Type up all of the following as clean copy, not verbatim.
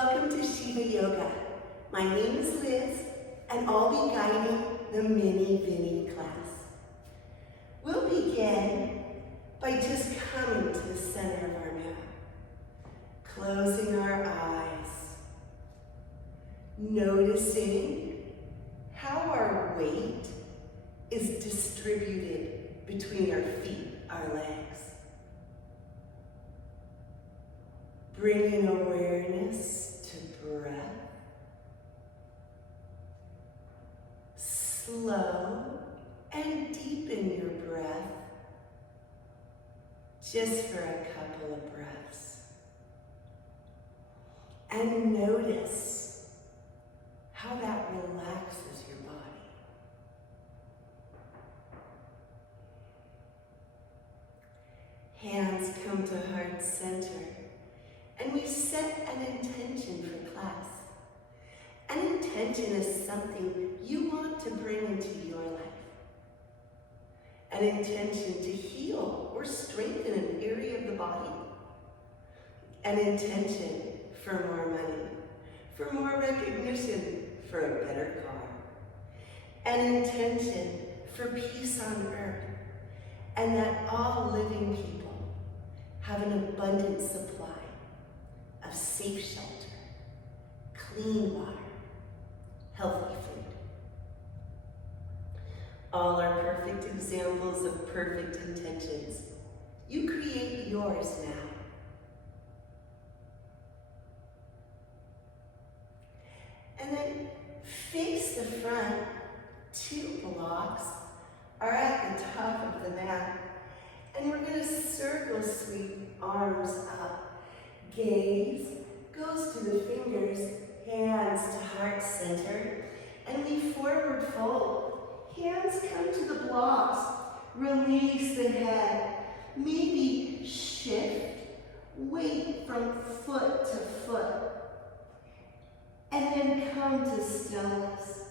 Welcome to Shiva Yoga. My name is Liz, and I'll be guiding the mini Vini class. We'll begin by just coming to the center of our mat, closing our eyes, noticing how our weight is distributed between our feet, our legs. Bringing awareness to breath. Slow and deepen your breath just for a couple of breaths. And notice how that relaxes your body. Hands come to heart center. And we set an intention for class. An intention is something you want to bring into your life. An intention to heal or strengthen an area of the body. An intention for more money, for more recognition, for a better car. An intention for peace on earth, and that all living people have an abundant supply of safe shelter, clean water, healthy food. All are perfect examples of perfect intentions. You create yours now. And then face the front. 2 blocks are at the top of the mat. And we're going to circle sweep arms up. Gaze goes to the fingers, hands to heart center, and we forward fold. Hands come to the blocks, release the head, maybe shift, weight from foot to foot, and then come to stillness.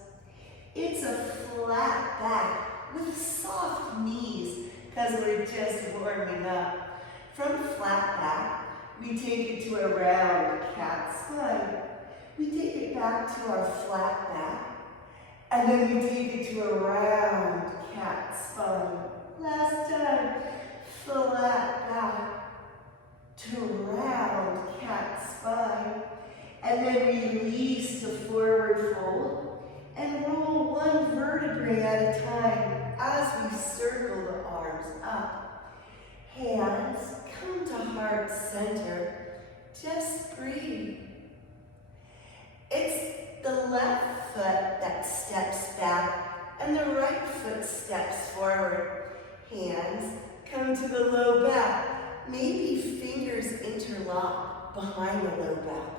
It's a flat back with soft knees because we're just warming up. From flat back, we take it to a round cat spine. We take it back to our flat back. And then we take it to a round cat spine. Last time, flat back to round cat spine. And then release to forward fold. And roll one vertebrae at a time as we circle the arms up. Hands come to heart center. Just breathe. It's the left foot that steps back and the right foot steps forward. Hands come to the low back. Maybe fingers interlock behind the low back.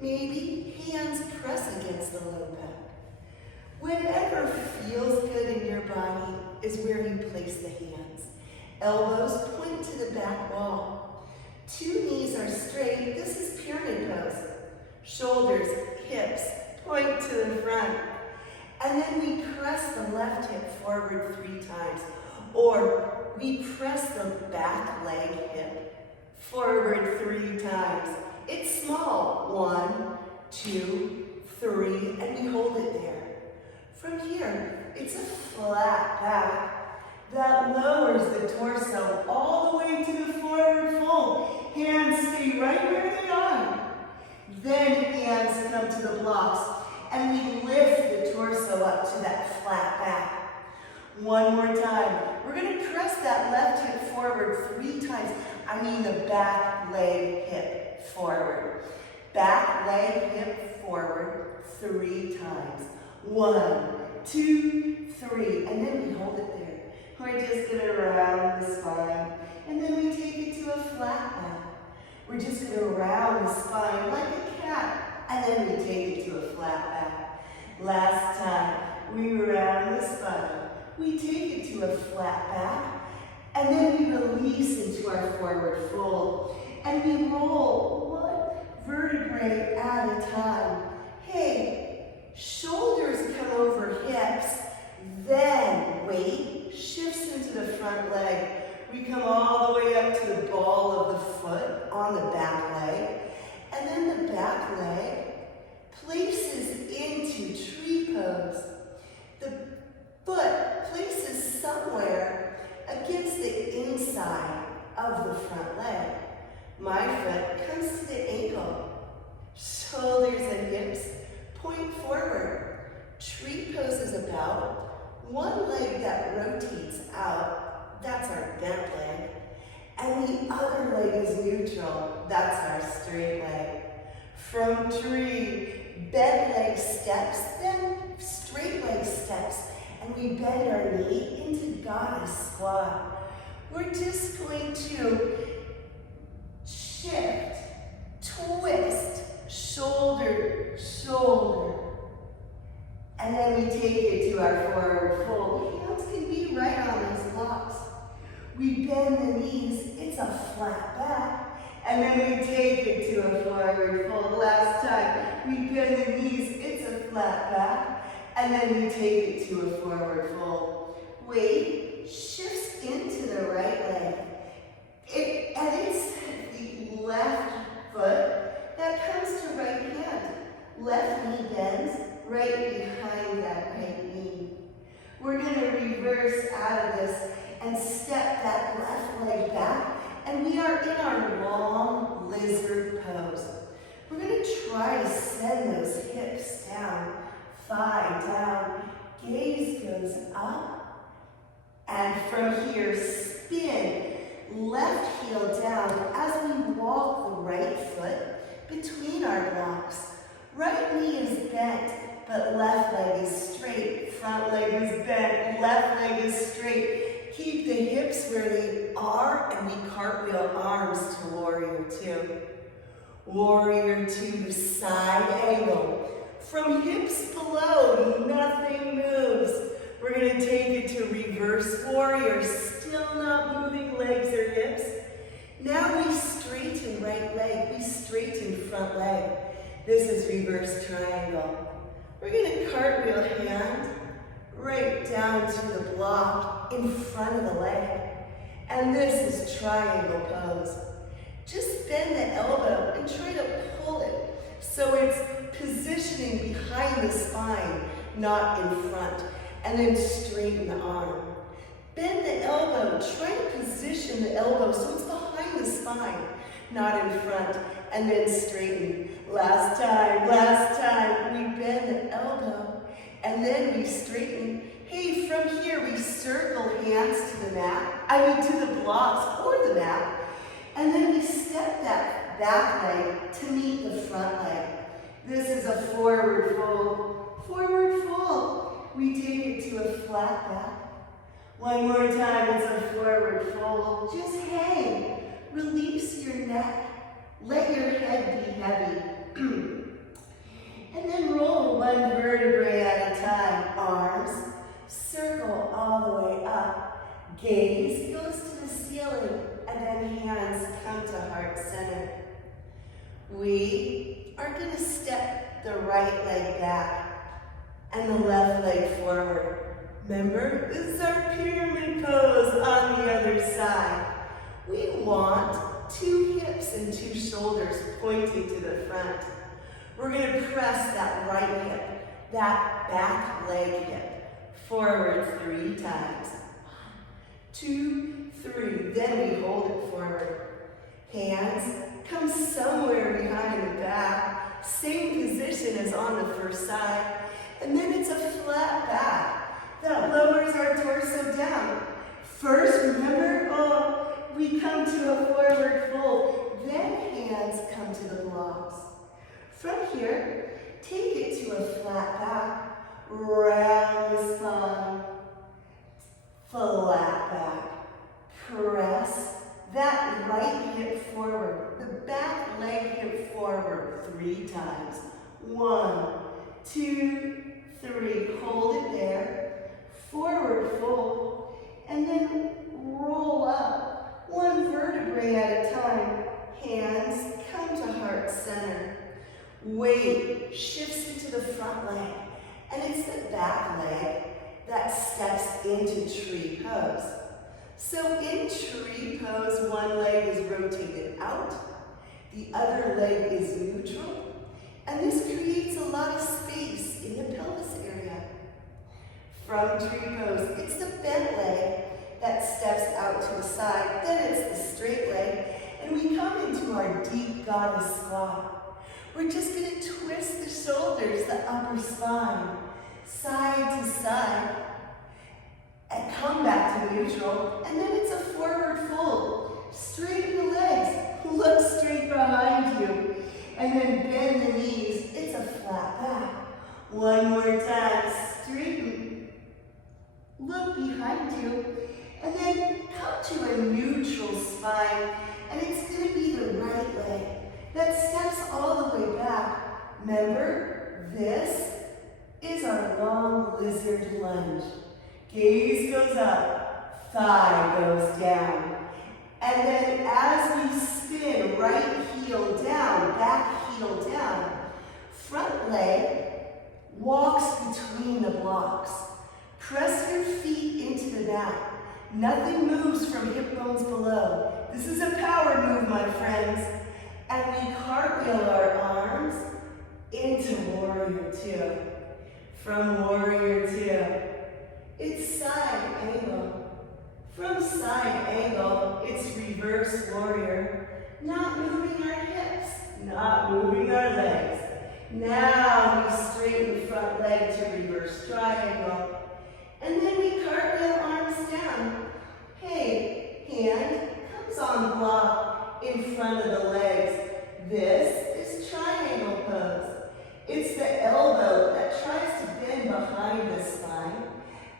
Maybe hands press against the low back. Whatever feels good in your body is where you place the hands. Elbows point to the back wall. 2 knees are straight. This is pyramid pose. Shoulders, hips point to the front. And then we press the left hip forward 3 times. Or we press the back leg hip forward 3 times. It's small. 1, 2, 3, and we hold it there. From here, it's a flat back that lowers the torso all the way to the forward fold. Hands stay right where they are. Then hands come to the blocks, and we lift the torso up to that flat back. One more time. We're going to press that left hip forward 3 times. I mean the back leg hip forward. Back leg hip forward 3 times. 1, 2, 3, and then we hold it there. We're just going to round the spine, and then we take it to a flat back. We're just going to round the spine like a cat, and then we take it to a flat back. Last time, we round the spine. We take it to a flat back, and then we release into our forward fold, and we roll 1 vertebrae at a time. Hey, shoulders come over hips, then weight shifts into the front leg. We come all the way up to the ball of the foot on the back leg, and then the back leg From tree, bent leg steps, then straight leg steps. And we bend our knee into goddess squat. We're just going to shift, twist, shoulder, shoulder. And then we take it to our forward fold. Hands can be right on those blocks. We bend the knees, it's a flat back. And then we take it to a forward fold. Last time, we bend the knees, it's a flat back. And then we take it to a forward fold. Weight shifts into the right leg. And it's the left foot that comes to right hand. Left knee bends right behind that right knee. We're going to reverse out of this and step that left leg back. And we are in our long lizard pose. We're going to try to send those hips down, thigh down, gaze goes up. And from here, spin, left heel down as we walk the right foot between our blocks. Right knee is bent, but left leg is straight. Front leg is bent, left leg is straight. Keep the hips where they are, and we cartwheel arms to warrior two. Warrior two, side angle. From hips below, nothing moves. We're going to take it to reverse warrior, still not moving legs or hips. Now we straighten right leg, we straighten front leg. This is reverse triangle. We're going to cartwheel hand right down to the block in front of the leg. And this is triangle pose. Just bend the elbow and try to pull it so it's positioning behind the spine, not in front. And then straighten the arm. Bend the elbow, try to position the elbow so it's behind the spine, not in front. And then straighten. Last time, we bend the elbow and then we straighten. Hey, from here we circle hands to the mat, to the blocks or the mat, and then we step that back leg to meet the front leg. This is a forward fold. Forward fold. We take it to a flat back. One more time, it's a forward fold. Just hang. Release your neck. Let your head be heavy. And then roll one vertebrae at a time. Arms, circle all the way up. Gaze goes to the ceiling, and then hands come to heart center. We are going to step the right leg back and the left leg forward. Remember, this is our pyramid pose on the other side. We want 2 hips and 2 shoulders pointing to the front. We're going to press that right hip, that back leg hip, forward 3 times. 1, 2, 3. Then we hold it forward. Hands come somewhere behind the back, same position as on the first side. And then it's a flat back that lowers our torso down. First, remember, we come to a forward fold, then hands come to the blocks. From here, take it to a flat back, round the spine, flat back. Press that right hip forward, the back leg hip forward 3 times. 1, 2, 3. Hold it there. Forward fold, and then roll up. 1 vertebrae at a time. Hands come to heart center. Weight shifts into the front leg, and it's the back leg that steps into tree pose. So in tree pose, one leg is rotated out, the other leg is neutral, and this creates a lot of space in the pelvis area. From tree pose, it's the bent leg that steps out to the side, then it's the straight leg, and we come into our deep goddess squat. We're just going to twist the shoulders, the upper spine, side to side, and come back to neutral, and then it's a forward fold. Straighten the legs, look straight behind you, and then bend Remember, this is our long lizard lunge. Gaze goes up, thigh goes down. And then as we spin, right heel down, back heel down, front leg walks between the blocks. Press your feet into the mat. Nothing moves from hip bones below. This is a power move, my friends. And we cartwheel our arms into warrior two. From warrior two, it's side angle. From side angle, it's reverse warrior. Not moving our hips, not moving our legs. Now we straighten front leg to reverse triangle. And then we cartwheel arms down. Hey, hand comes on block in front of the legs. This is triangle pose. It's the elbow that tries to bend behind the spine,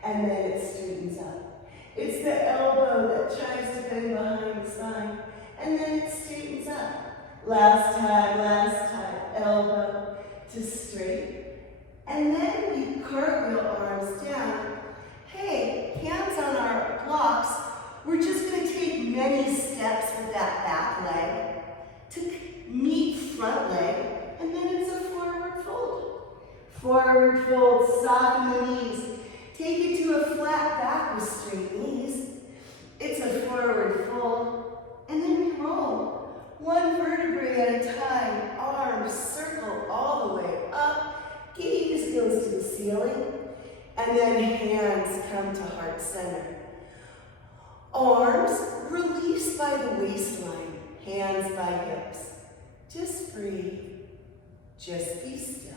and then it straightens up. It's the elbow that tries to bend behind the spine, and then it straightens up. Last time, elbow to straight. And then we cartwheel arms down. Hey, hands on our blocks. We're just going to take many steps with that back leg to meet front leg, and then it's a forward fold. Forward fold, soften the knees. Take it to a flat back with straight knees. It's a forward fold, and then we roll. One vertebrae at a time, arms circle all the way up. Gaze goes to the ceiling, and then hands come to heart center. Arms release by the waistline, hands by hips. Just breathe, just be still.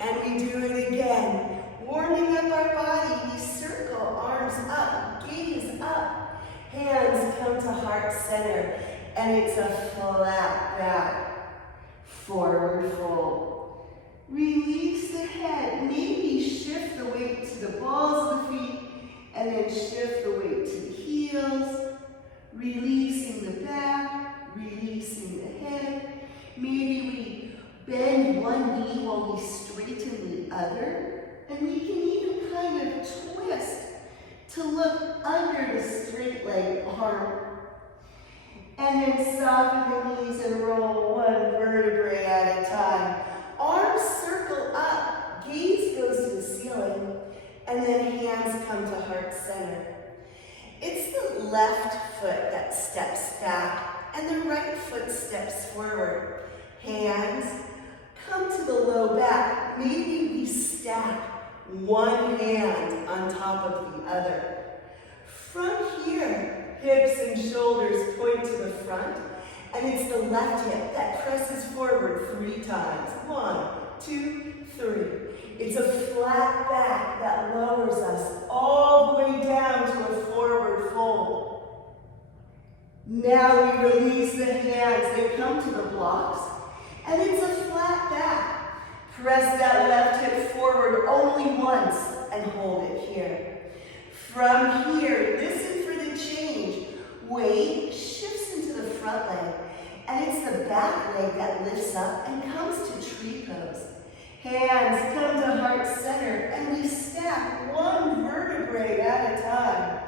And we do it again, warming up our body. We circle, arms up, gaze up, hands come to heart center, and it's a flat back, forward fold. Release the head, maybe shift the weight to the balls of the feet, and then shift the weight to the heels, releasing the back, releasing the head. Maybe we bend one knee while we straighten the other, and we can even kind of twist to look under the straight leg arm. And then soften the knees and roll one vertebrae at a time. Arms circle up, gaze goes to the ceiling, and then hands come to heart center. It's the left foot that steps back, and the right foot steps forward. Hands come to the low back. Maybe we stack one hand on top of the other. From here, hips and shoulders point to the front, and it's the left hip that presses forward 3 times. 1, 2, 3. It's a flat back that lowers us all the way down to a forward fold. Now we release the hands, they come to the blocks, and it's a flat back. Press that left hip forward only once and hold it here. From here, listen for the change. Weight shifts into the front leg, and it's the back leg that lifts up and comes to tree pose. Hands come to heart center, and we stack one vertebrae at a time.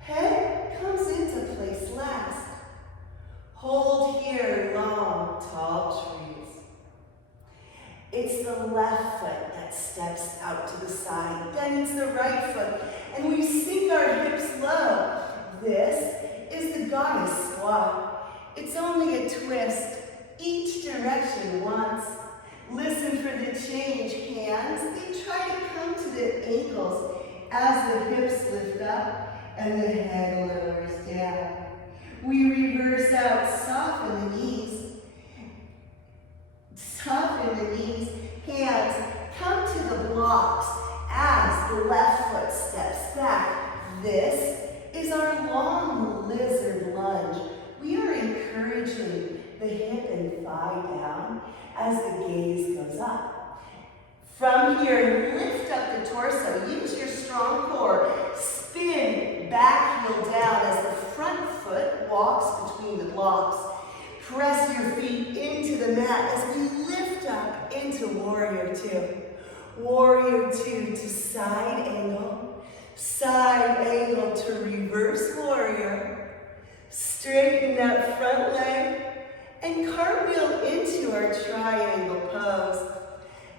Head comes into place last. Hold here, long, tall trees. It's the left foot that steps out to the side. Then it's the right foot, and we sink our hips low. This is the goddess squat. It's only a twist, each direction once. Listen for the change. Hands, they try to come to the ankles as the hips lift up and the head lowers down. We reverse out, soften the knees. Soften the knees. Hands come to the blocks as the left foot steps back. This is our long lizard lunge. We are encouraging the hip and thigh down as the gaze goes up. From here, lift up the torso. Use your strong core. Spin back heel down as the front foot walks between the blocks. Press your feet into the mat. mat as we lift up into warrior two. Warrior two to side angle to reverse warrior, straighten that front leg, and cartwheel into our triangle pose.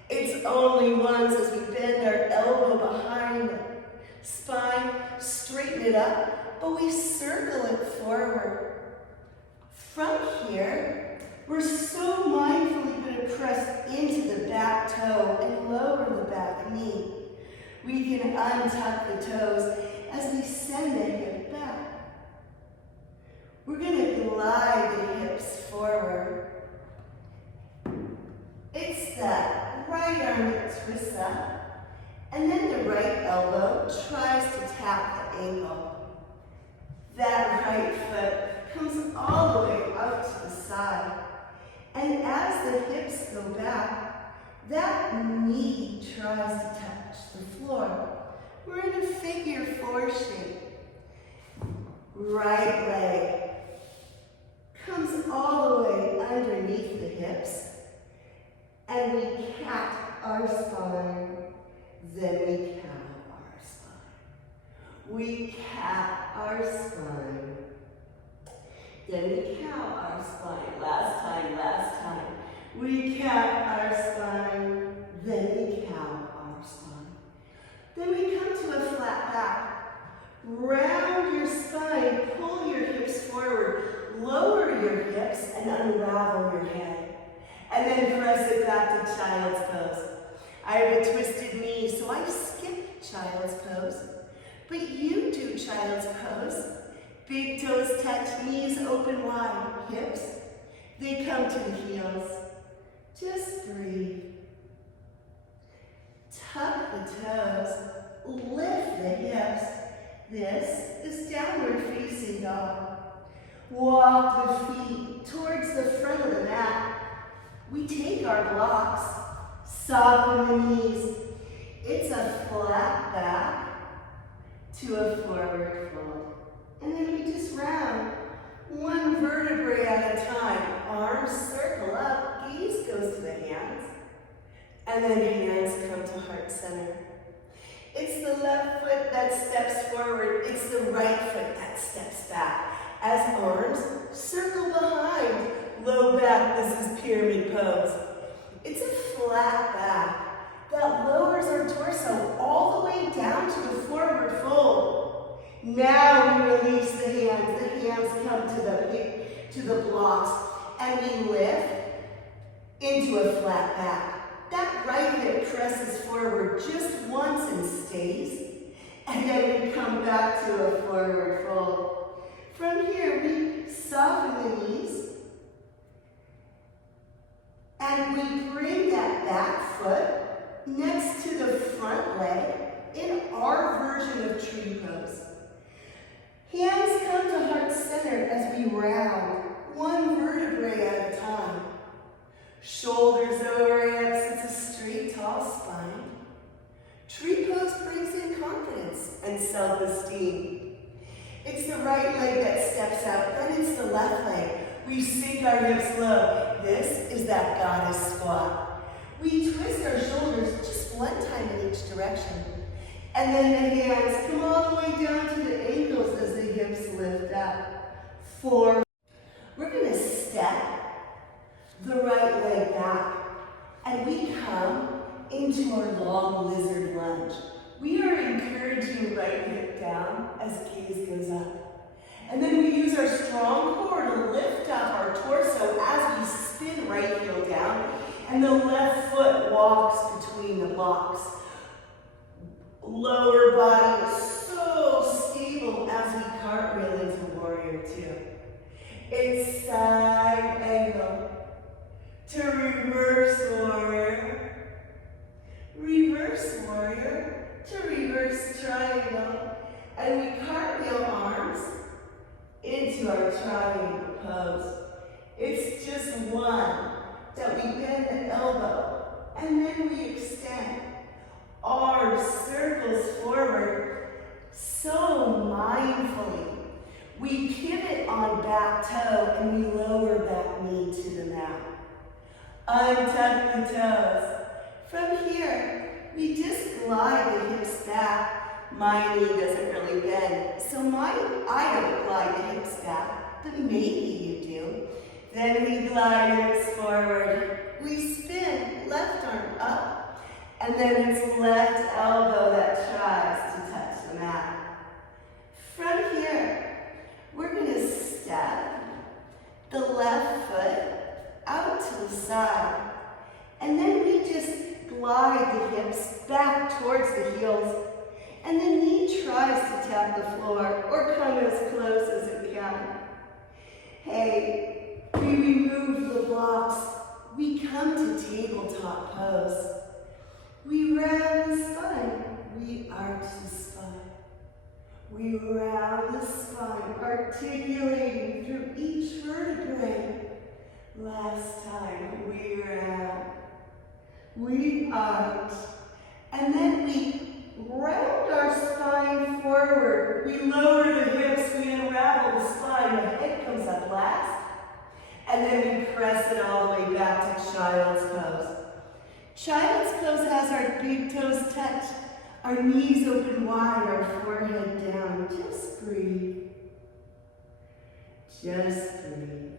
It's only once as we bend our elbow behind the spine, straighten it up, but we circle it forward. From here, we're so mindfully going to press into the back toe and lower the back knee. We can untuck the toes as we send the hip back. We're going to glide the hips forward. It's that right arm that twists up, and then the right elbow tries to tap the ankle. That right foot comes all the way up to the side. And as the hips go back, that knee tries to touch the floor. We're in a figure four shape. Right leg comes all the way underneath the hips. And we cat our spine. Then we cow our spine. We cat our spine. Then we cow our spine. Last time. We cat our spine. Then we cow our spine. Then we come to a flat back. Round your spine, pull your hips forward, lower your hips, and unravel your head. And then press it back to child's pose. I have a twisted knee, so I skip child's pose. But you do child's pose. Big toes touch, knees open wide, hips, they come to the heels. Just breathe. Tuck the toes, lift the hips. This is downward facing dog. Walk the feet towards the front of the mat. We take our blocks, soften the knees. It's a flat back to a forward fold. And then we just round one vertebrae at a time. Arms circle up, gaze goes to the hands. And then hands come to heart center. It's the left foot that steps forward. It's the right foot that steps back. As arms circle behind. Low back, this is pyramid pose. It's a flat back that lowers our torso all the way down to the forward fold. Now we release the hands. The hands come to the blocks, and we lift into a flat back. That right hip presses forward just once and stays, and then we come back to a forward fold. From here, we soften the knees, and we bring that back foot next to the front leg in our version of tree pose. Hands come to heart center as we round, one vertebrae at a time. Shoulders over hips, it's a straight, tall spine. Tree pose brings in confidence and self-esteem. It's the right leg that steps out, then it's the left leg. We sink our hips low. This is that goddess squat. We twist our shoulders just one time in each direction. And then the hands come all the way down to the ankles as the hips lift up. Forward. We're going to step the right leg back. And we come into our long lizard lunge. We are encouraging right hip down as gaze goes up. And then we use our strong core to lift up our torso as we spin right heel down. And the left foot walks between the blocks. Lower body is so stable as we cartwheel into warrior two. It's side angle to reverse warrior. Reverse warrior to reverse triangle. And we cartwheel arms into our triangle pose. It's just one that we bend the elbow and then we extend. Arms circles forward so mindfully. We pivot on back toe and we lower back knee to the mat. Untuck the toes. From here, we just glide the hips back. My knee doesn't really bend, so I don't glide the hips back, but maybe you do. Then we glide hips forward. We spin, left arm up, and then it's left elbow that tries to touch the mat. From here, we're going to step the left foot out to the side, and then we just glide the hips back towards the heels, and the knee tries to tap the floor or come as close as it can. Hey, we remove the blocks. We come to tabletop pose. We round the spine. We arch the spine. We round the spine, articulating through each vertebrae. Last time, we round. We arch. And then we round our spine forward. We lower the hips. We unravel the spine. The head comes up last. And then we press it all the way back to child's pose. Child's pose has our big toes touch, our knees open wide, our forehead down. Just breathe. Just breathe.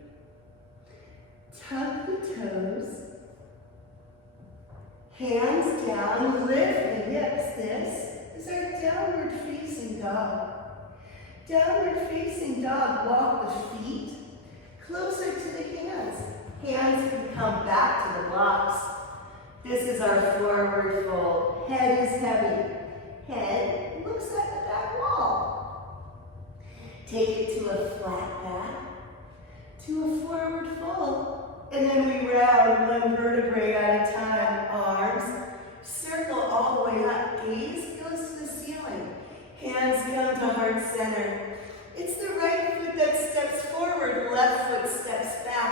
Tuck the toes. Hands down, lift the hips. This is our downward facing dog. Downward facing dog, walk the feet closer to the hands. Hands can come back to the blocks. This is our forward fold. Head is heavy. Head looks at the back wall. Take it to a flat back, to a forward fold. And then we round one vertebrae at a time. Arms circle all the way up. Gaze goes to the ceiling. Hands come to heart center. It's the right foot that steps forward, left foot steps back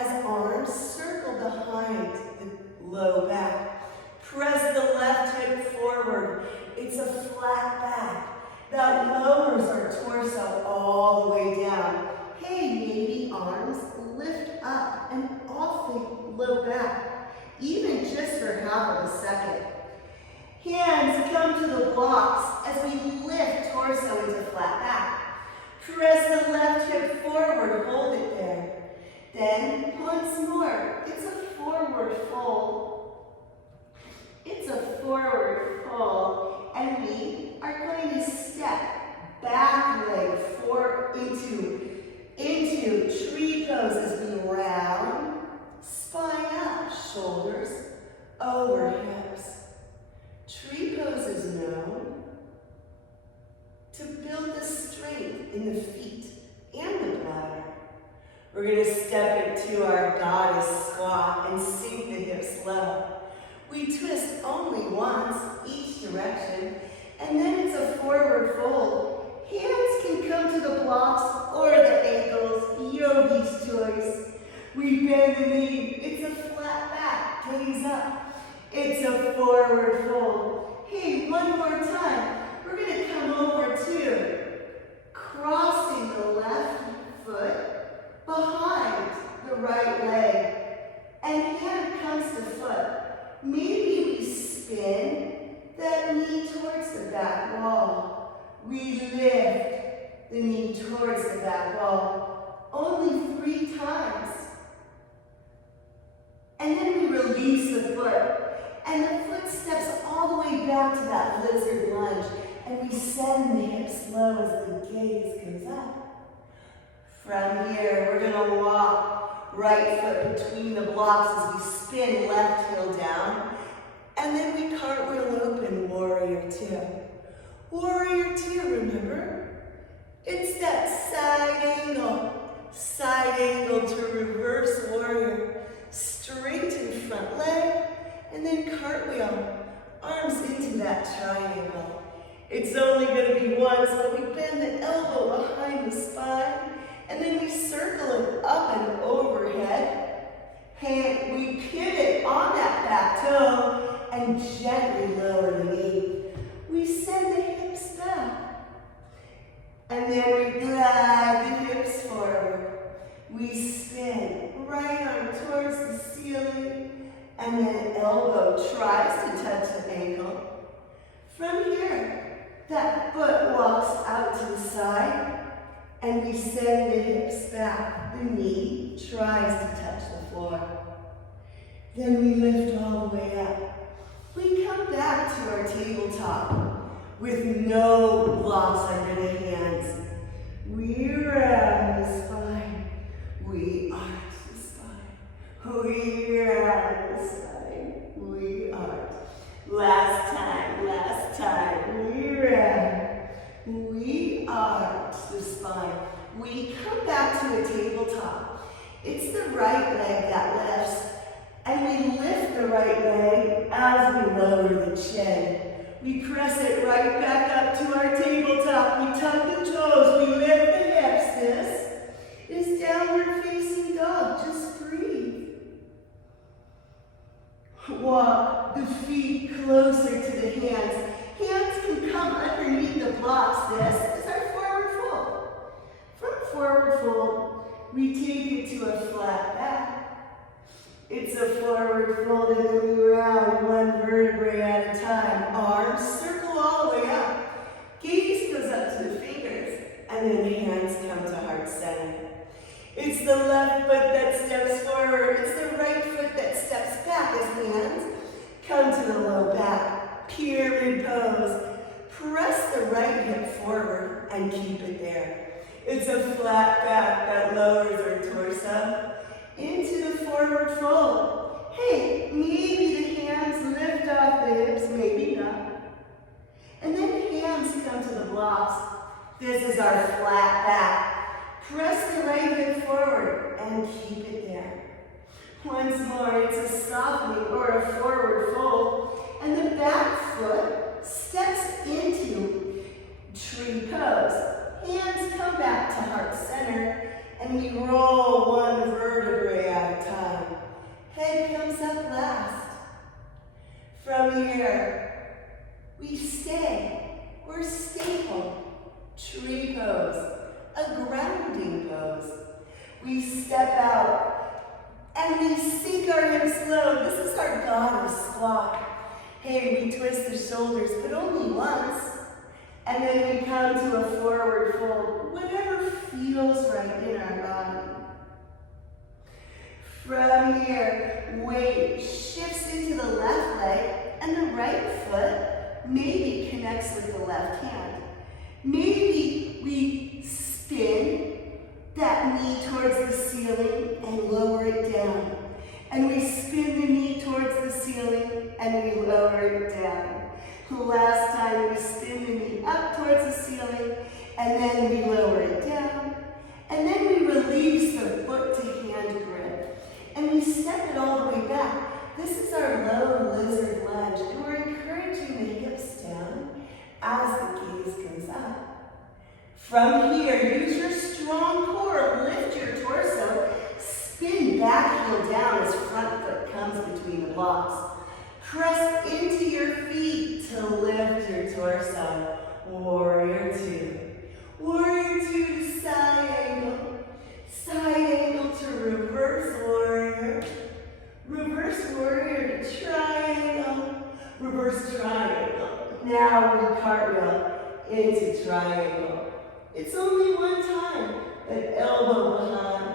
as arms circle behind the low back. Press the left hip forward. It's a flat back that lowers our torso all the way down. Hey, maybe arms lift up and off the low back, even just for half of a second. Hands come to the blocks as we lift torso into flat back. Press the left hip forward, hold it there. Then, once more, it's a forward fold. It's a forward fold, and we are going to step back leg forward into tree pose as we round, spine up, shoulders over hips. Tree pose is known to build the strength in the feet and the bladder. We're going to step into our goddess squat and sink the hips low. We twist only once, each direction, and then it's a forward fold. Hands can come to the blocks or the ankles, yogi's choice. We bend the knee, it's a flat back, gaze up. It's a forward fold. Hey, one more time. We're going to come over to crossing the left foot behind the right leg. And hand comes to foot. Maybe we spin that knee towards the back wall. We lift the knee towards the back wall. Only 3 times. And then we release the foot. And the foot steps all the way back to that lizard lunge. And we send the hips low as the gaze goes up. From here, we're going to walk right foot between the blocks as we spin left heel down. And then we cartwheel open, warrior 2. Warrior 2, remember? It's that side angle to reverse warrior. Straighten front leg, and then cartwheel, arms into that triangle. It's only going to be once, but we bend the elbow behind the spine, and then we circle it up and overhead. We pivot on that back toe, and gently lower the knee. We send the hips back, and then we glide the hips forward. We spin, right arm towards the ceiling, and then elbow tries to touch the ankle. From here, that foot walks out to the side, and we send the hips back. The knee tries to touch the floor. Then we lift all the way up. We come back to our tabletop with no blocks under the hands. We round the spine. We arch the spine. We round the spine. We arch. Last time, last time. We round. We arch the spine. We come back to a tabletop. It's the right leg that lifts, and we lift the right leg as we lower the chin. We press it right back up to our tabletop. We tuck the toes, we lift the hips. This is downward facing dog. Just breathe. Walk the feet closer to the hands. Hands can come underneath the blocks. This is our forward fold. From forward fold, we take it to a flat back. It's a forward fold, and then we round one vertebrae at a time. Arms circle all the way up. Gaze goes up to the fingers, and then hands come to heart center. It's the left foot that steps forward. It's the right foot that steps back as hands come to the low back. Pyramid pose. Press the right hip forward and keep it there. It's a flat back that lowers our torso into the forward fold. Hey, maybe the hands lift off the hips, maybe not. And then hands come to the blocks. This is our flat back. Press the right hip forward and keep it there. Once more, it's a softening or a forward fold, and the back foot steps into tree pose. Hands come back to heart center, and we roll one vertebrae at a time. Head comes up last. From here, we stay. We're stable. Tree pose. A grounding pose. We step out and we sink our hips low. This is our goddess squat. Hey, we twist the shoulders, but only once. And then we come to a forward fold, whatever feels right in our body. From here, weight shifts into the left leg, and the right foot maybe connects with the left hand. Maybe we spin that knee towards the ceiling and lower it down. And we spin the knee towards the ceiling and we lower it down. Last time we spin the knee up towards the ceiling and then we lower it down. And then we release the foot to hand grip. And we step it all the way back. This is our low lizard lunge. And we're encouraging the hips down as the gaze comes up. From here, use your strong core, lift your torso, spin back heel down as front foot comes between the blocks. Press into your feet to lift your torso. Warrior two. Warrior two to side angle. Side angle to reverse warrior. Reverse warrior to triangle. Reverse triangle. Now we cartwheel into triangle. It's only one time, an elbow behind,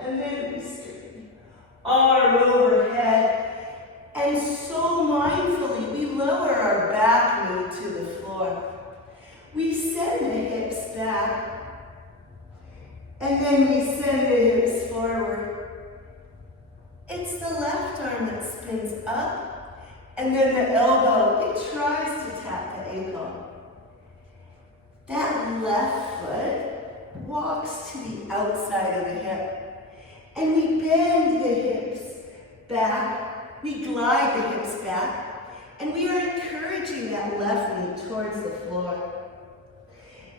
and then we straighten. Arm overhead, and so mindfully we lower our back knee to the floor. We send the hips back, and then we send the hips forward. It's the left arm that spins up, and then the elbow, it tries to tap the ankle. That left foot walks to the outside of the hip. And we bend the hips back. We glide the hips back. And we are encouraging that left knee towards the floor.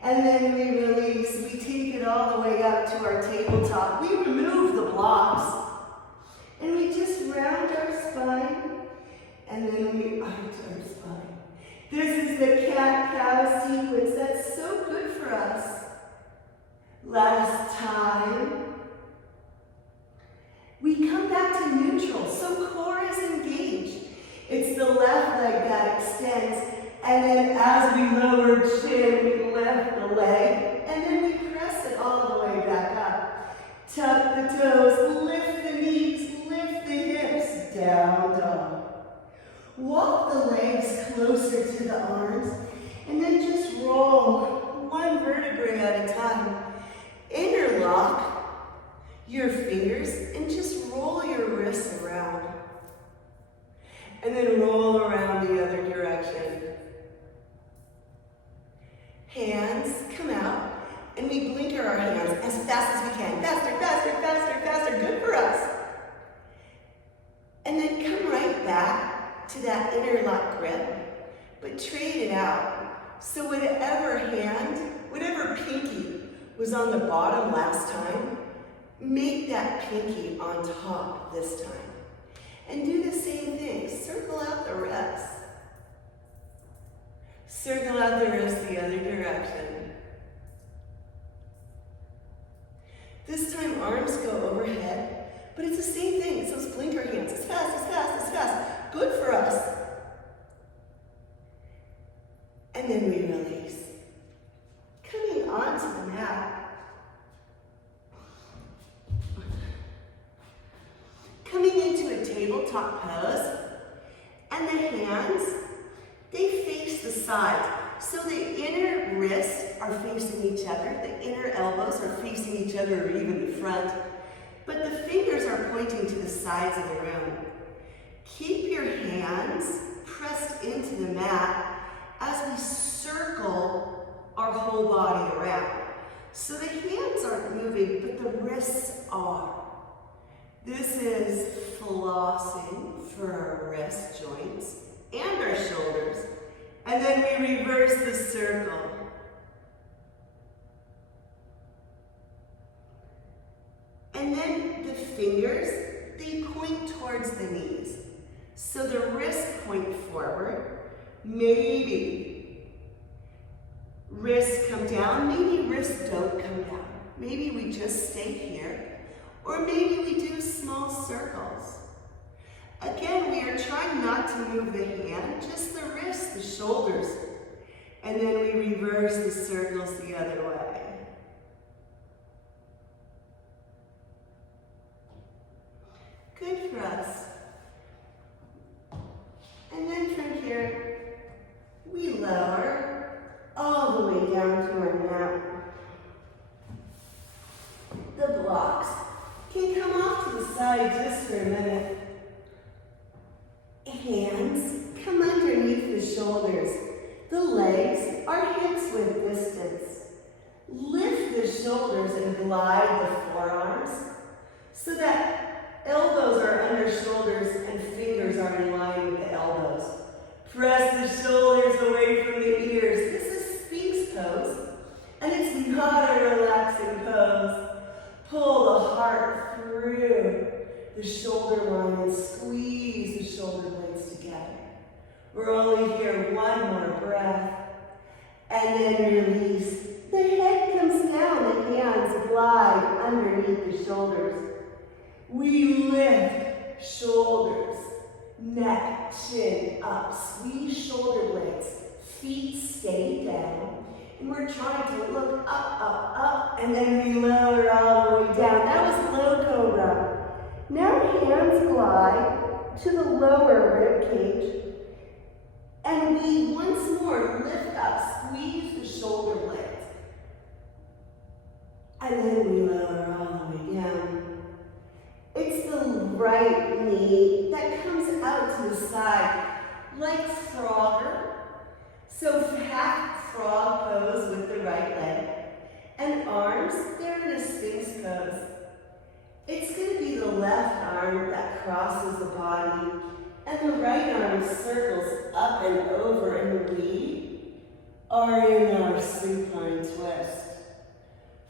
And then we release. We take it all the way up to our tabletop. We remove the blocks. And we just round our spine. And then we arch our spine. This is the cat-cow sequence that's so good for us. Last time, we come back to neutral. So core is engaged. And then as we lower chin, we lift the leg, and then we press it all the way back up. Tuck the toes, lift the knees, lift the hips, down dog. Walk the legs closer to the arms, and then just roll one vertebrae at a time. Interlock your fingers and just roll your wrists around. And then roll around the other direction. Hands come out, and we blinker our hands as fast as we can. Faster, faster, faster, faster. Good for us. And then come right back to that interlock grip, but trade it out. So whatever hand, whatever pinky was on the bottom last time, make that pinky on top this time. And do the same thing. Circle out the wrists. Circle out the wrists the other direction. This time arms go overhead, but it's the same thing. It's those blinker hands. As fast, as fast, as fast. Good for us. And then we release. Coming onto the mat. Coming into a tabletop pose, and the hands, they face the sides. So the inner wrists are facing each other, the inner elbows are facing each other, or even the front, but the fingers are pointing to the sides of the room. Keep your hands pressed into the mat as we circle our whole body around. So the hands aren't moving, but the wrists are. This is flossing for our wrist joints and our shoulders. And then we reverse the circle. And then the fingers, they point towards the knees. So the wrists point forward. Maybe wrists come down, maybe wrists don't come down. Maybe we just stay here. Or maybe we do small circles. Again, we are trying not to move the hand, just the wrists, the shoulders. And then we reverse the circles the other way. Good for us. And then from here, we lower all the way down to our mat. The blocks can come off to the side just for a minute. Hands come underneath the shoulders. The legs are hips width distance. Lift the shoulders and glide the forearms so that elbows are under shoulders and fingers are in line with the elbows. Press the shoulders away from the ears. This is Sphinx pose, and it's not a relaxing pose. Pull the heart through the shoulder line and squeeze the shoulder blades together. We're only here one more breath. And then release. The head comes down, the hands glide underneath the shoulders. We lift shoulders, neck, chin up. Squeeze shoulder blades. Feet stay down. And we're trying to look up, up, up, and then we lower all the way down. That was low cobra. Now hands glide to the lower rib cage. And we once more lift up, squeeze the shoulder blades. And then we lower all the way down. It's the right knee that comes out to the side like frogger. So half frog pose with the right leg. And arms, they're in a Sphinx pose. It's going to be the left arm that crosses the body, and the right arm circles up and over, and we are in our supine twist.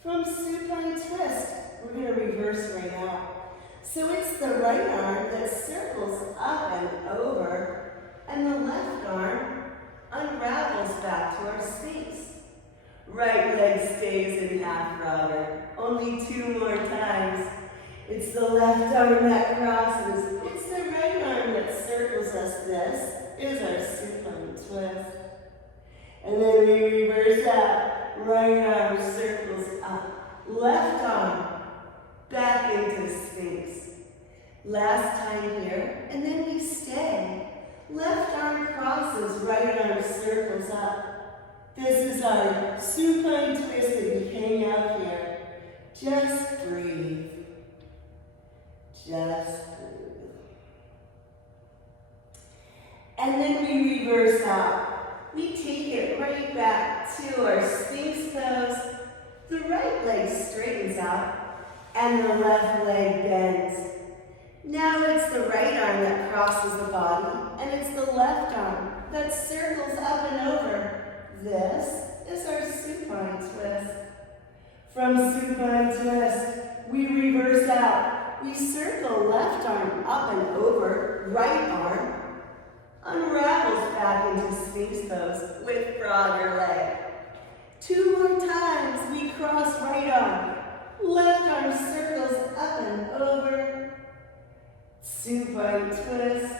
From supine twist, we're going to reverse right out. So it's the right arm that circles up and over, and the left arm unravels back to our Sphinx. Right leg stays in half frogger. Only 2 more times. It's the left arm that crosses. It's the right arm that circles us. This is our supine twist. And then we reverse out. Right arm circles up. Left arm back into Sphinx. Last time here, and then we stay. Left arm crosses, right arm circles up. This is our supine twist that we hang out here. Just breathe. Just breathe. And then we reverse out. We take it right back to our Sphinx pose. The right leg straightens out and the left leg bends. Now it's the right arm that crosses the body and it's the left arm that circles up and over. This is our supine twist. From supine twist, we reverse out. We circle left arm up and over, right arm unravels back into Sphinx pose with broader leg. 2 more times, we cross right arm. Left arm circles up and over. Supine twist.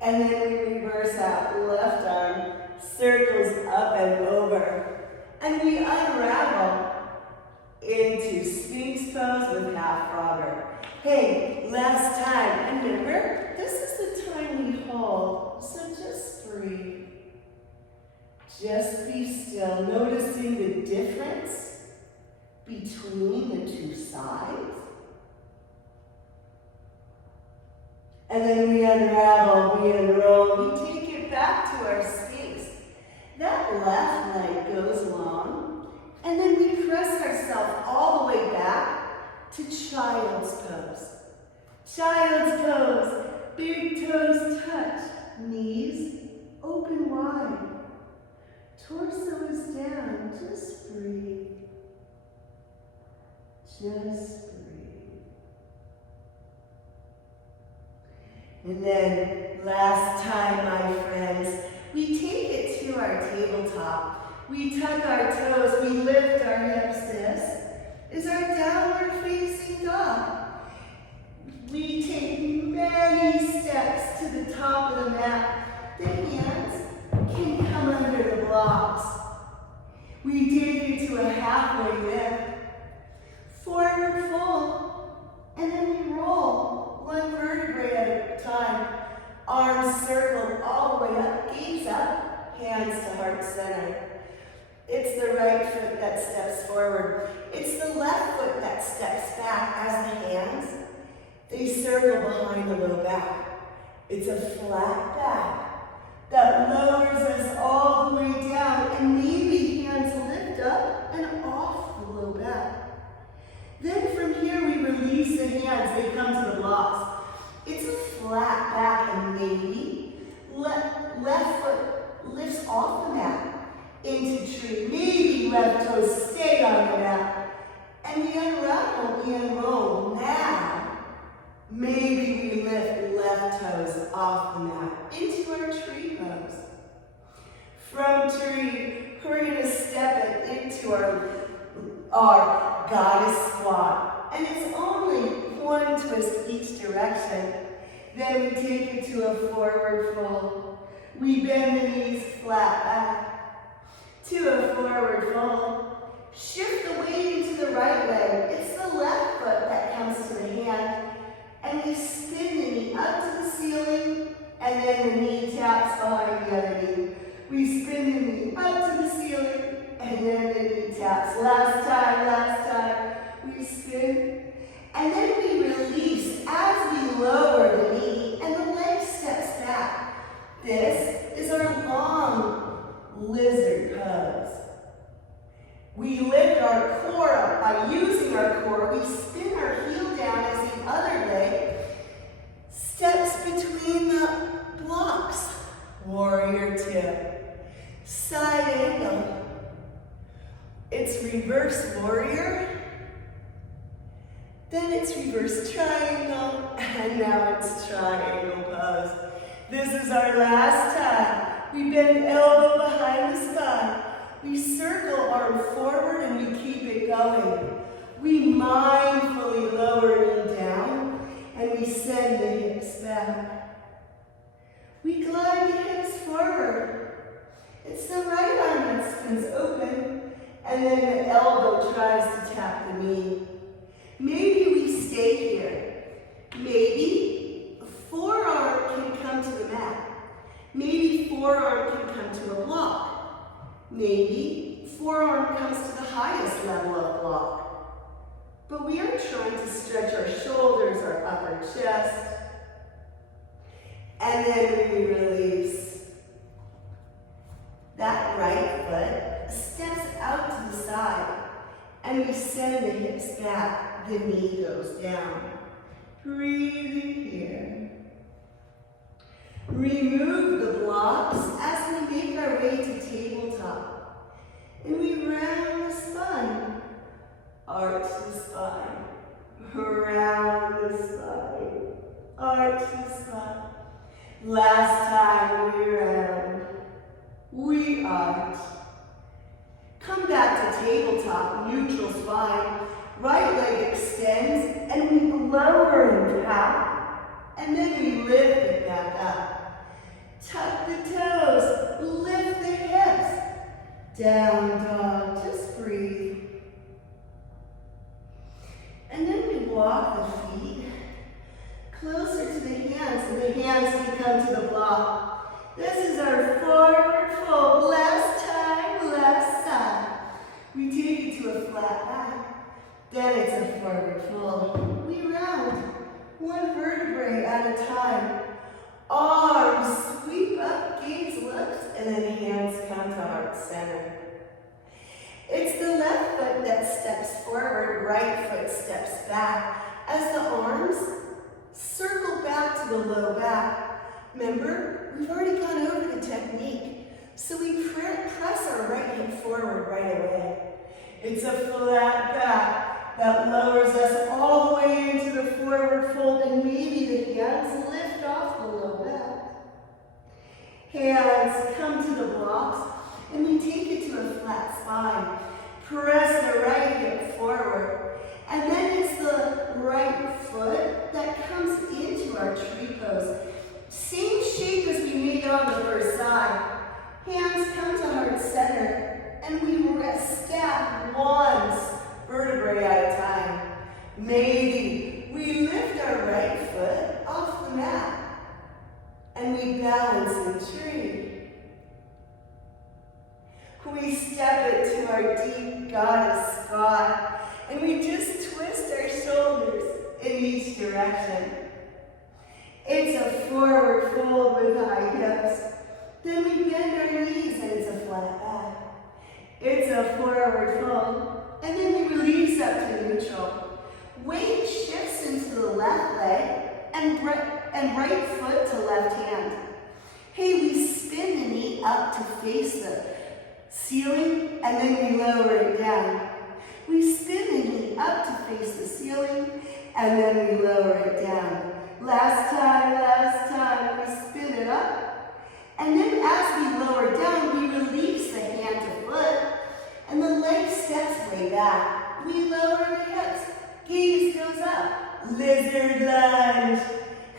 And then we reverse out. Left arm circles up and over. And we unravel into Sphinx pose with half frogger. Hey, last time, and remember, this is the time we hold, so just breathe. Just be still, noticing the difference between the two sides. And then we unravel, we unroll, we take it back to our Sphinx. That left leg goes long, and then we press ourselves all the way back to child's pose. Child's pose. Big toes touch. Knees open wide. Torso is down. Just breathe. Just breathe. And then last time, my friends, we take it to our tabletop. We tuck our toes. We lift our hips. This is our downward facing dog. We take many steps to the top of the mat. The hands can come under the blocks. We take it to a halfway lift. Forward fold, and then we roll one vertebrae at a time. Arms circled all the way up, gaze up, hands to heart center. It's the right foot that steps forward. It's the left foot that steps back as the hands, they circle behind the low back. It's a flat back that lowers us all the way down, and maybe hands lift up and off the low back. Then from here we release the hands, they come to the blocks. It's a flat back, and maybe left foot lifts off the mat into tree. Maybe left toes stay on the mat. And we unravel, we unroll. Now, maybe we lift left toes off the mat into our tree pose. From tree, we're going to step it into our goddess squat. And it's only one twist each direction. Then we take it to a forward fold. We bend the knees flat back to a forward fold. Shift the weight into the right leg. It's the left foot that comes to the hand. And we spin the knee up to the ceiling, and then the knee taps behind the other knee. We spin the knee up to the ceiling, and then the knee taps. Last time, we spin. And then we release as we lower the knee, and the leg steps back. This is our long lizard pose. We lift our core up by using our core. We spin our heel down as the other leg steps between the blocks. Warrior two. Side angle. It's reverse warrior. Then it's reverse triangle. And now it's triangle pose. This is our last time. We bend elbow behind the spine. We circle arm forward and we keep it going. We mindfully lower knee down and we send the hips back. We glide the hips forward It's the right arm that spins open, and then the elbow tries to tap the knee. Maybe we stay here. Maybe forearm can come to the mat. Maybe forearm can come to a block. Maybe forearm comes to the highest level of block. But we are trying to stretch our shoulders, our upper chest, and then we release. That right foot steps out to the side, and we send the hips back, the knee goes down. Breathing here. Remove the blocks as we make our way to tabletop. And we round the spine, arch the spine, round the spine, arch the spine. Last time we round, we arch. Come back to tabletop, neutral spine. Right leg extends, and we lower and tap, and then we lift it back up. Tuck the toes, lift the hips. Down dog, just breathe. And then we walk the feet closer to the hands, and the hands can come to the block. This is our forward fold. Last time, last side. We take it to a flat back. Then it's a forward fold. We round, one vertebrae at a time. Arms sweep up, gaze lifts, and then hands come to heart center. It's the left foot that steps forward, right foot steps back. As the arms circle back to the low back. Remember, we've already gone over the technique. So we press our right hip forward right away. It's a flat back that lowers us all the way into the forward fold, and maybe the hands lift off the low back. Hands come to the blocks, and we take it to a flat spine. Press the right hip forward, and then it's the right foot that comes into our tree pose. Same shape as we made on the first side. Hands come to heart center, and we stack one vertebrae at a time. Maybe we lift our right foot off the mat, and we balance in tree. We step it to our deep goddess squat, and we just twist our shoulders in each direction. It's a forward fold with high hips. Then we bend our knees, and it's a flat back. It's a forward fold, and then we release up to neutral. Weight shifts into the left leg, and right foot to left hand. Hey, we spin the knee up to face the ceiling, and then we lower it down. We spin the knee up to face the ceiling, and then we lower it down. Last time, we spin it up. And then as we lower down, we release the hand to foot, and the leg steps way back. We lower the hips, gaze goes up, lizard lunge.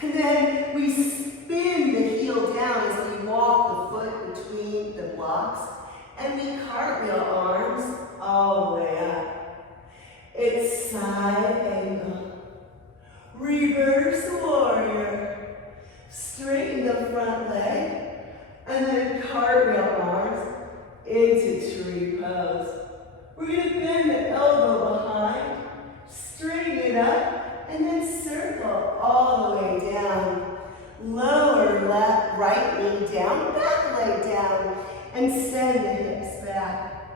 And then we spin the heel down as we walk the foot between the blocks, and we cartwheel arms all the way up. It's side angle, reverse warrior, straighten the front leg, and then cartwheel arms into tree pose. We're going to bend the elbow behind, straighten it up, and then circle all the way down. Lower left, right knee down, back leg down, and send the hips back.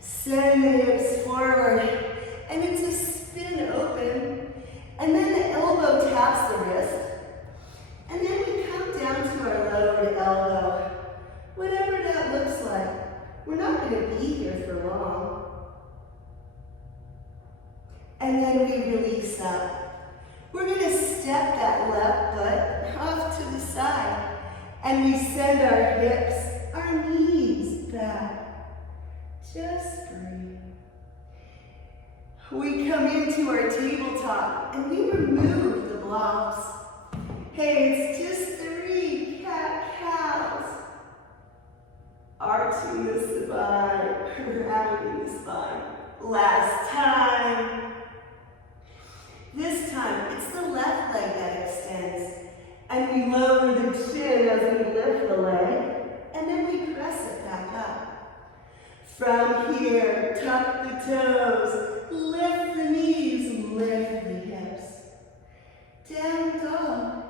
Send the hips forward, and it's a spin open, and then the elbow taps the wrist, and then we come down to our lowered elbow. Whatever that looks like, we're not going to be here for long. And then we release up. We're going to step that left foot off to the side, and we send our hips, our knees back. Just breathe. We come into our tabletop, and we remove the blocks. Hey, it's just 3 cat-cows. Our crossing the spine, rounding the spine. Last time. This time, it's the left leg that extends. And we lower the chin as we lift the leg, and then we press it back up. From here, tuck the toes, lift the knees, lift the hips. Down dog.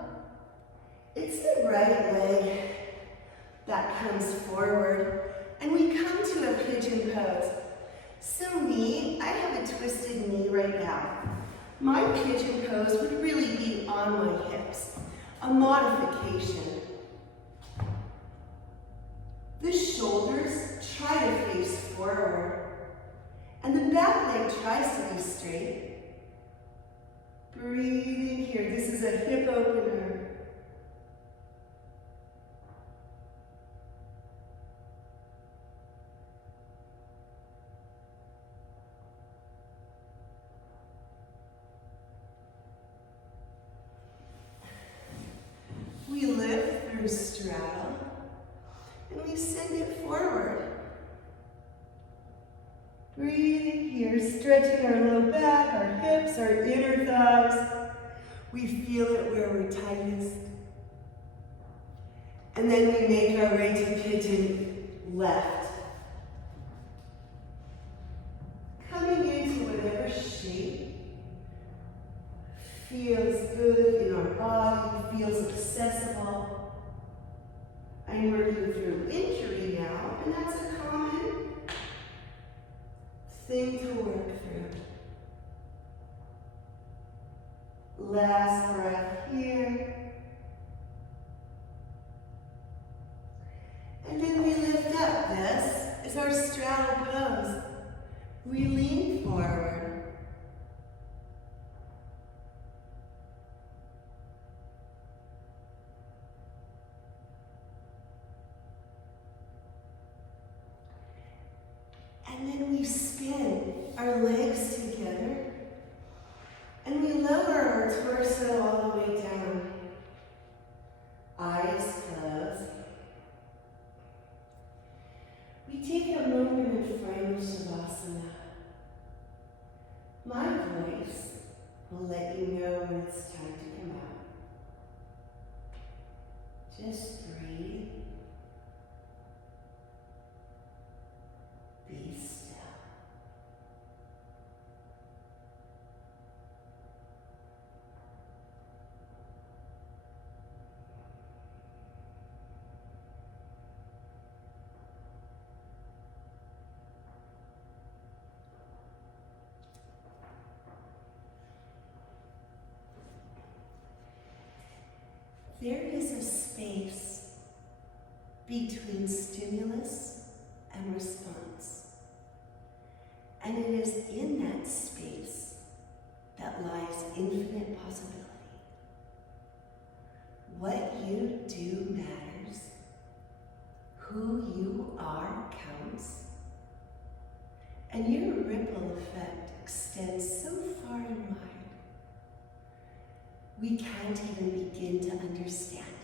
It's the right leg that comes forward, and we come to a pigeon pose. So me, I have a twisted knee right now. My pigeon pose would really be on my hips, a modification. The shoulders try to face forward, and the back leg tries to be straight. Breathing here. This is a hip opener. We lift through straddle, and we send it forward. Breathing here, stretching our low back, our hips, our inner thighs. We feel it where we're tightest. And then we make our way to pigeon left. Coming into whatever shape feels good in our body, feels accessible. I'm working through injury now, and that's a common thing to work through. Last breath here. And then we lift up. This is our straddle pose. We lean forward. And then we spin our legs together. And we lower our torso all the way down. Eyes closed. We take a moment and frame Shavasana. My voice will let you know when it's time to come out. Just breathe. Be still. There is a space between stimulus and response. And it is in that space that lies infinite possibility. What you do matters. Who you are counts. And your ripple effect extends so far and wide, we can't even begin to understand it.